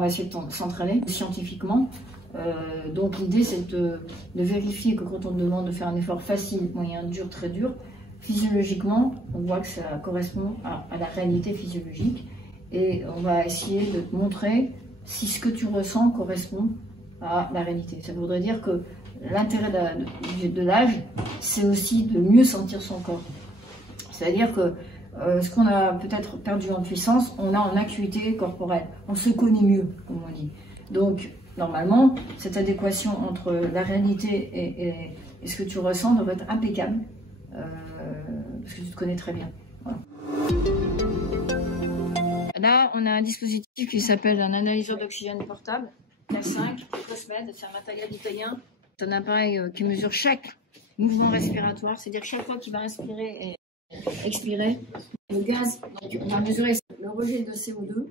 on va essayer de s'entraîner scientifiquement. Donc l'idée c'est de vérifier que quand on demande de faire un effort facile, moyen, dur, très dur, physiologiquement, on voit que ça correspond à la réalité physiologique et on va essayer de te montrer si ce que tu ressens correspond à la réalité. Ça voudrait dire que l'intérêt de l'âge, c'est aussi de mieux sentir son corps. C'est-à-dire que ce qu'on a peut-être perdu en puissance, on a en acuité corporelle. On se connaît mieux, comme on dit. Donc, normalement, cette adéquation entre la réalité et ce que tu ressens devrait être impeccable, parce que tu te connais très bien. Voilà. Là, on a un dispositif qui s'appelle un analyseur d'oxygène portable, K5, Cosmed, c'est un matériel italien. C'est un appareil qui mesure chaque mouvement respiratoire, c'est-à-dire chaque fois qu'il va respirer et expirer, le gaz, donc on va mesurer le rejet de CO2,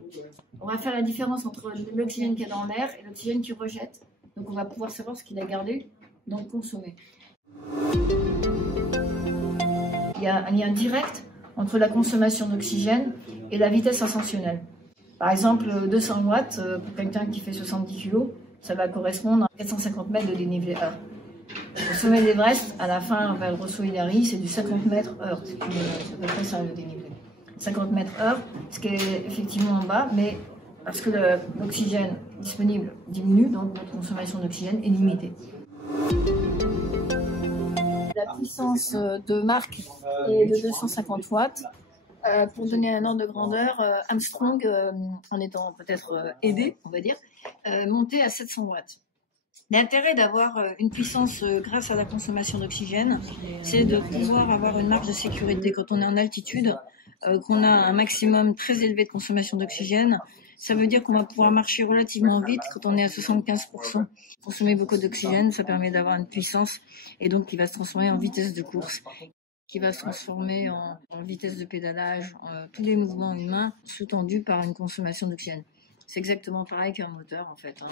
on va faire la différence entre l'oxygène qu'il y a dans l'air et l'oxygène qu'il rejette. Donc on va pouvoir savoir ce qu'il a gardé, donc consommer. Il y a un lien direct entre la consommation d'oxygène et la vitesse ascensionnelle. Par exemple, 200 watts, pour quelqu'un qui fait 70 kg, ça va correspondre à 450 mètres de dénivelé heure. Au sommet de l'Everest, à la fin, vers le Rosso Hillary, c'est du 50 mètres heure. C'est à peu près ça le dénivelé. 50 mètres heure, ce qui est effectivement en bas, mais parce que l'oxygène disponible diminue, donc notre consommation d'oxygène est limitée. La puissance de Marc est de 250 watts. Pour donner un ordre de grandeur, Armstrong, en étant peut-être aidé, on va dire, montait à 700 watts. L'intérêt d'avoir une puissance grâce à la consommation d'oxygène, c'est de pouvoir avoir une marge de sécurité. Quand on est en altitude, qu'on a un maximum très élevé de consommation d'oxygène, ça veut dire qu'on va pouvoir marcher relativement vite quand on est à 75%. Consommer beaucoup d'oxygène, ça permet d'avoir une puissance et donc qui va se transformer en vitesse de course, qui va se transformer en vitesse de pédalage, tous les mouvements humains sous-tendus par une consommation d'oxygène. C'est exactement pareil qu'un moteur en fait.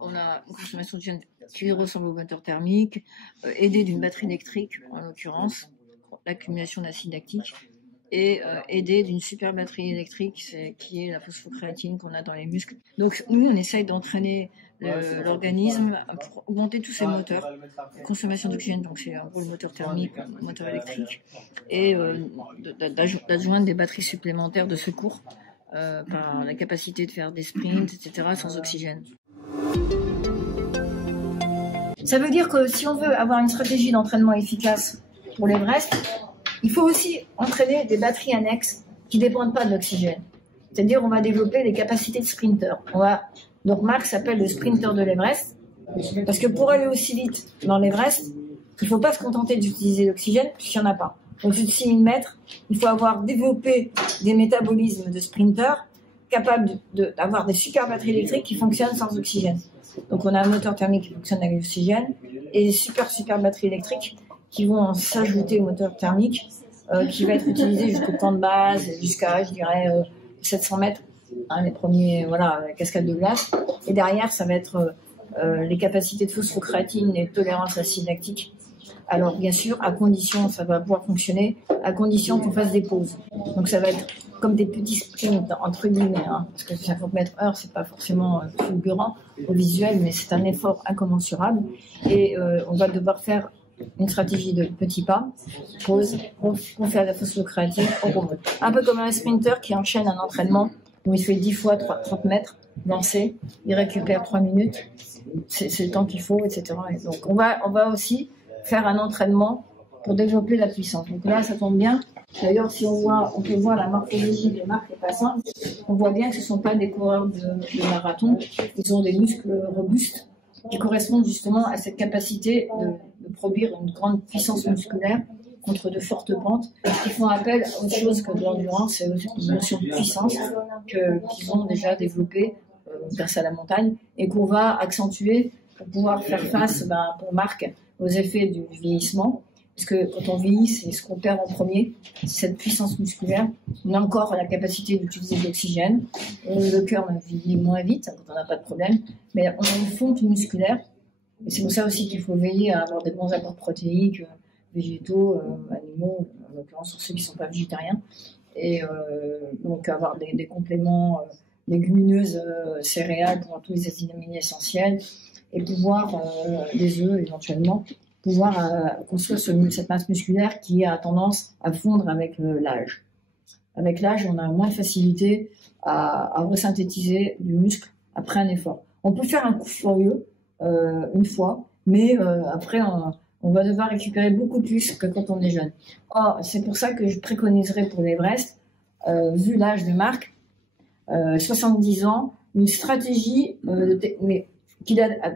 On a une consommation d'oxygène qui ressemble au moteur thermique, aidé d'une batterie électrique en l'occurrence, l'accumulation d'acide lactique, et aidé d'une super batterie électrique qui est la phosphocréatine qu'on a dans les muscles. Donc nous on essaye d'entraîner l'organisme pour augmenter tous ces moteurs, consommation d'oxygène, donc c'est en gros le moteur thermique, le moteur électrique, et d'adjoindre des batteries supplémentaires de secours par la capacité de faire des sprints, etc. sans oxygène. Ça veut dire que si on veut avoir une stratégie d'entraînement efficace pour l'Everest, il faut aussi entraîner des batteries annexes qui ne dépendent pas de l'oxygène. C'est-à-dire on va développer des capacités de sprinter. Donc Marc s'appelle le sprinter de l'Everest, parce que pour aller aussi vite dans l'Everest, il ne faut pas se contenter d'utiliser l'oxygène, puisqu'il n'y en a pas. Donc au-dessus de 6000 mètres, il faut avoir développé des métabolismes de sprinter capables d'avoir des super batteries électriques qui fonctionnent sans oxygène. Donc on a un moteur thermique qui fonctionne avec l'oxygène et des super batteries électriques qui vont s'ajouter au moteur thermique qui va être utilisé jusqu'au camp de base, jusqu'à, je dirais, 700 mètres, hein, les premiers, voilà, la cascade de glace. Et derrière, ça va être les capacités de phosphocréatine et de tolérance à l'acide lactique. Alors, bien sûr, à condition, ça va pouvoir fonctionner, à condition qu'on fasse des pauses. Donc, ça va être comme des petits sprints, entre guillemets, hein, parce que 50 mètres heure, c'est pas forcément fulgurant au visuel, mais c'est un effort incommensurable. Et on va devoir faire une stratégie de petits pas, pause, on fait la phosphocréatine, on remonte. Un peu comme un sprinter qui enchaîne un entraînement où il fait 10 fois 30 mètres, lancé, il récupère 3 minutes, c'est le temps qu'il faut, etc. Et donc, on va aussi faire un entraînement pour développer la puissance. Donc là, ça tombe bien. D'ailleurs, si on peut voir la morphologie des Marc et Passant, on voit bien que ce ne sont pas des coureurs de marathon, ils ont des muscles robustes qui correspondent justement à cette capacité de produire une grande puissance musculaire contre de fortes pentes, qui font appel à autre chose que de l'endurance, c'est une notion de puissance qu'ils ont déjà développée grâce à la montagne et qu'on va accentuer pour pouvoir faire face, pour Marc, aux effets du vieillissement. Parce que quand on vieillit, c'est ce qu'on perd en premier, cette puissance musculaire. On a encore la capacité d'utiliser de l'oxygène. Le cœur vieillit moins vite quand on n'a pas de problème. Mais on a une fonte musculaire. Et c'est pour ça aussi qu'il faut veiller à avoir des bons apports protéiques, végétaux, animaux, en l'occurrence sur ceux qui ne sont pas végétariens. Et donc avoir des compléments légumineuses, céréales pour tous les acides aminés essentiels et pouvoir, des œufs éventuellement, pouvoir construire cette masse musculaire qui a tendance à fondre avec l'âge. Avec l'âge, on a moins de facilité à resynthétiser du muscle après un effort. On peut faire un coup furieux une fois, mais après on va devoir récupérer beaucoup plus que quand on est jeune. Or, c'est pour ça que je préconiserais pour l'Everest, vu l'âge de Marc, 70 ans, une stratégie, mais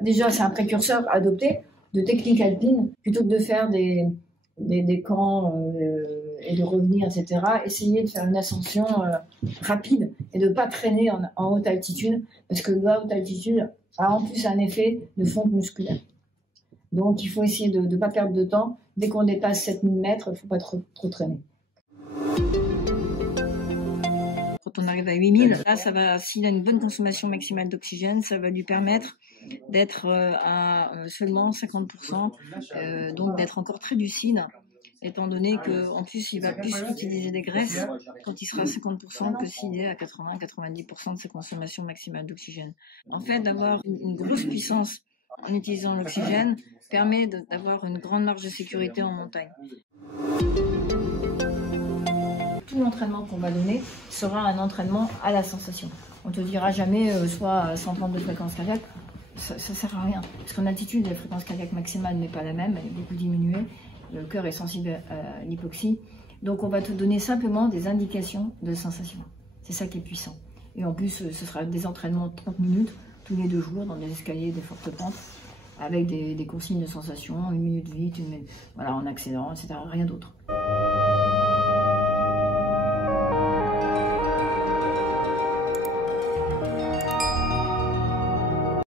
déjà c'est un précurseur adopté de techniques alpines, plutôt que de faire des camps et de revenir, etc. Essayer de faire une ascension rapide et de ne pas traîner en haute altitude, parce que la haute altitude a en plus un effet de fonte musculaire. Donc il faut essayer de ne pas perdre de temps. Dès qu'on dépasse 7000 mètres, il ne faut pas trop traîner. Quand on arrive à 8000, là, ça va, s'il a une bonne consommation maximale d'oxygène, ça va lui permettre d'être à seulement 50%, donc d'être encore très lucide, étant donné qu'en plus, il va plus utiliser des graisses quand il sera à 50% que s'il est à 80-90% de sa consommation maximale d'oxygène. En fait, d'avoir une grosse puissance en utilisant l'oxygène permet d'avoir une grande marge de sécurité en montagne. Tout l'entraînement qu'on va donner sera un entraînement à la sensation. On te dira jamais soit à 130 de fréquence cardiaque, ça sert à rien. Parce qu'en altitude, la fréquence cardiaque maximale n'est pas la même, elle est beaucoup diminuée. Le cœur est sensible à l'hypoxie. Donc on va te donner simplement des indications de sensation. C'est ça qui est puissant. Et en plus, ce sera des entraînements de 30 minutes tous les 2 jours dans des escaliers, des fortes pentes, avec des consignes de sensation, 1 minute vite, voilà, en accélérant, etc. Rien d'autre.